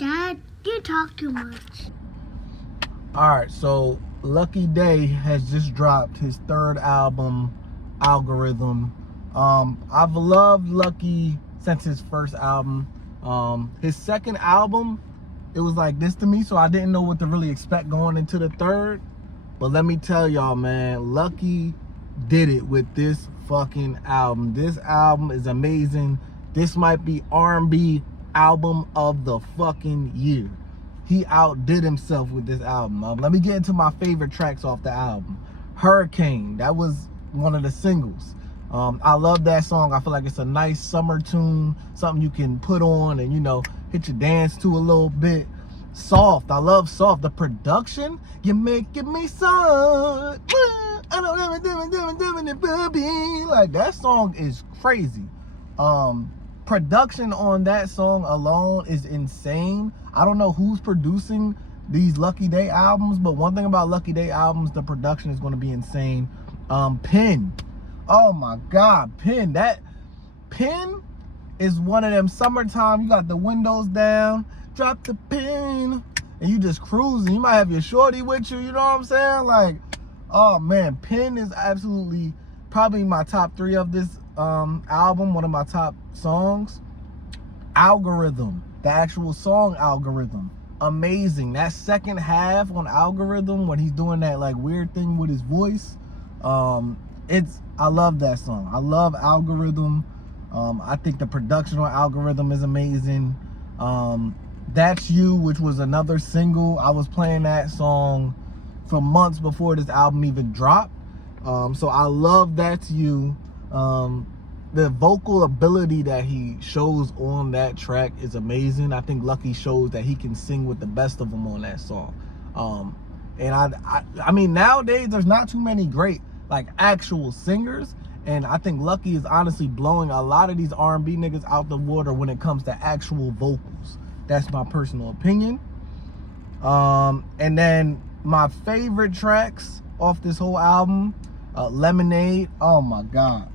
Dad, you talk too much. Alright, so Lucky Daye has just dropped his third album, Algorithm. I've loved Lucky since his first album. His second album, it was like this to me, so I didn't know what to really expect going into the third. But let me tell y'all, man, Lucky did it with this fucking album. This album is amazing. This might be R&B album of the fucking year. He outdid himself with this album. Let me get into my favorite tracks off the album. Hurricane, that was one of the singles. I love that song. I feel like it's a nice summer tune, something you can put on and, you know, hit your dance to a little bit. Soft, I love Soft. The production, you're making me soft. I don't know it, baby. Like, that song is crazy. Production on that song alone is insane. I don't know who's producing these Lucky Daye albums, but one thing about Lucky Daye albums, the production is going to be insane. Pin, oh my God, Pin. That Pin is one of them summertime. You got the windows down, drop the pin, and you just cruising. You might have your shorty with you. You know what I'm saying? Like, oh man, Pin is absolutely probably my top 3 of this album. One of my top songs. Algorithm, the actual song Algorithm, amazing. That second half on Algorithm when he's doing that like weird thing with his voice, I love that song. I love Algorithm. I think the production on Algorithm is amazing. That's You, which was another single. I was playing that song for months before this album even dropped. So I love That's You. The vocal ability that he shows on that track is amazing. I think Lucky shows that he can sing with the best of them on that song. And I mean, nowadays there's not too many great like actual singers, and I think Lucky is honestly blowing a lot of these R&B niggas out the water when it comes to actual vocals. That's my personal opinion. And then my favorite tracks off this whole album, Lemonade. Oh my God.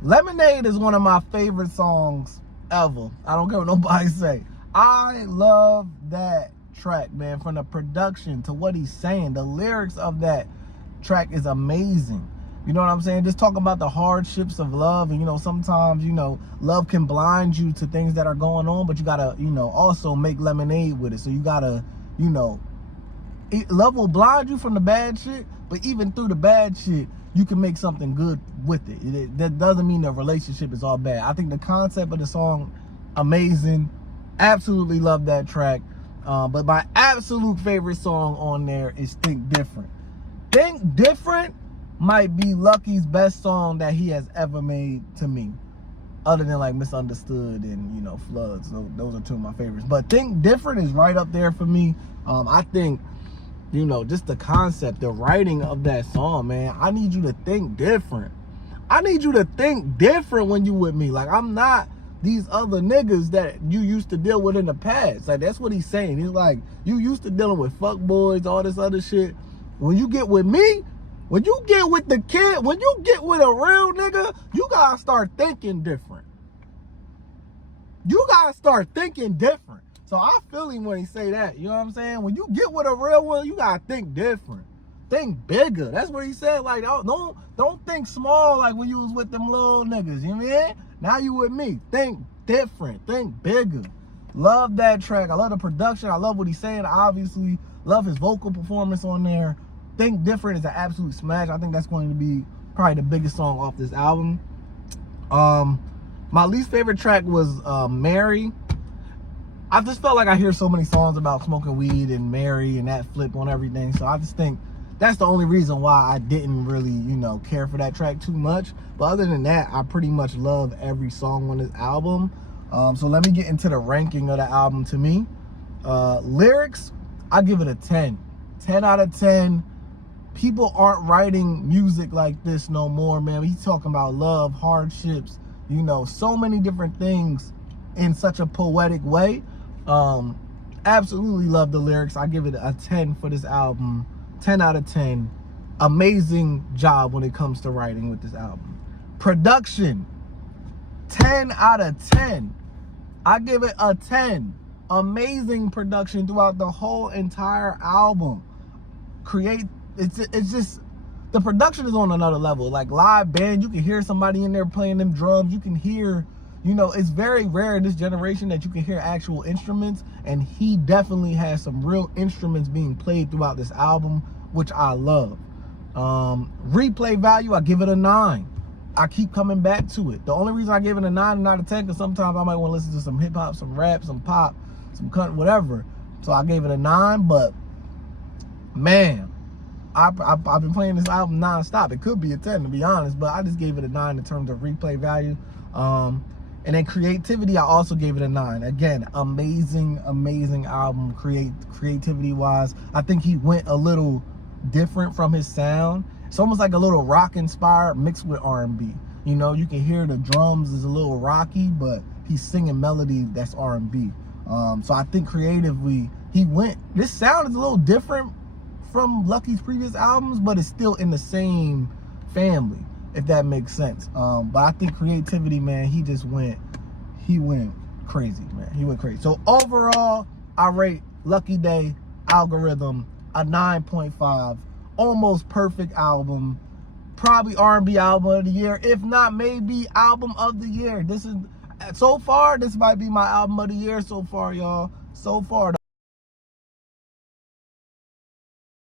Lemonade is one of my favorite songs ever. I don't care what nobody say. I love that track, man. From the production to what he's saying, the lyrics of that track is amazing. You know what I'm saying? Just talking about the hardships of love, and you know, sometimes, you know, love can blind you to things that are going on, but you gotta, you know, also make lemonade with it. So you gotta, you know, love will blind you from the bad shit, but even through the bad shit, you can make something good with it. That doesn't mean the relationship is all bad. I think the concept of the song, amazing. Absolutely love that track. But my absolute favorite song on there is Think Different. Think Different might be Lucky's best song that he has ever made to me. Other than like Misunderstood and, you know, Floods. So those are 2 of my favorites. But Think Different is right up there for me. I think, you know, just the concept, the writing of that song, man. I need you to think different. I need you to think different when you with me. Like, I'm not these other niggas that you used to deal with in the past. Like, that's what he's saying. He's like, you used to dealing with fuck boys, all this other shit. When you get with me, when you get with the kid, when you get with a real nigga, you gotta start thinking different. You gotta start thinking different. So I feel him when he say that. You know what I'm saying? When you get with a real one, you gotta think different. Think bigger. That's what he said. Like, don't think small like when you was with them little niggas. You know what I mean? Now you with me. Think different. Think bigger. Love that track. I love the production. I love what he's saying. Obviously, love his vocal performance on there. Think Different is an absolute smash. I think that's going to be probably the biggest song off this album. My least favorite track was Mary. I just felt like I hear so many songs about smoking weed and Mary and that flip on everything. So I just think that's the only reason why I didn't really, you know, care for that track too much. But other than that, I pretty much love every song on this album. So let me get into the ranking of the album to me. Lyrics, I give it a 10. 10 out of 10. People aren't writing music like this no more, man. He's talking about love, hardships, you know, so many different things in such a poetic way. Absolutely love the lyrics. I give it a 10 for this album. 10 out of 10. Amazing job when it comes to writing with this album. Production, 10 out of 10. I give it a 10. Amazing production throughout the whole entire album. It's just, the production is on another level. Like live band, you can hear somebody in there playing them drums. You can hear, you know, it's very rare in this generation that you can hear actual instruments, and he definitely has some real instruments being played throughout this album, which I love. Replay value, I give it a 9. I keep coming back to it. The only reason I give it a 9 out of 10, because sometimes I might want to listen to some hip hop, some rap, some pop, some country, whatever. So I gave it a 9, but man, I've been playing this album non-stop. It could be a 10 to be honest, but I just gave it a 9 in terms of replay value. And then creativity, I also gave it a 9. Again, amazing album, creativity wise. I think he went a little different from his sound. It's almost like a little rock inspired mixed with R&B. You know, you can hear the drums is a little rocky, but he's singing melody that's R&B. So I think creatively this sound is a little different from Lucky's previous albums, but it's still in the same family, if that makes sense. But I think creativity, man, he went crazy, man. He went crazy. So overall, I rate Lucky Daye Algorithm a 9.5. Almost perfect album. Probably R&B album of the year. If not, maybe album of the year. This might be my album of the year so far, y'all. So far.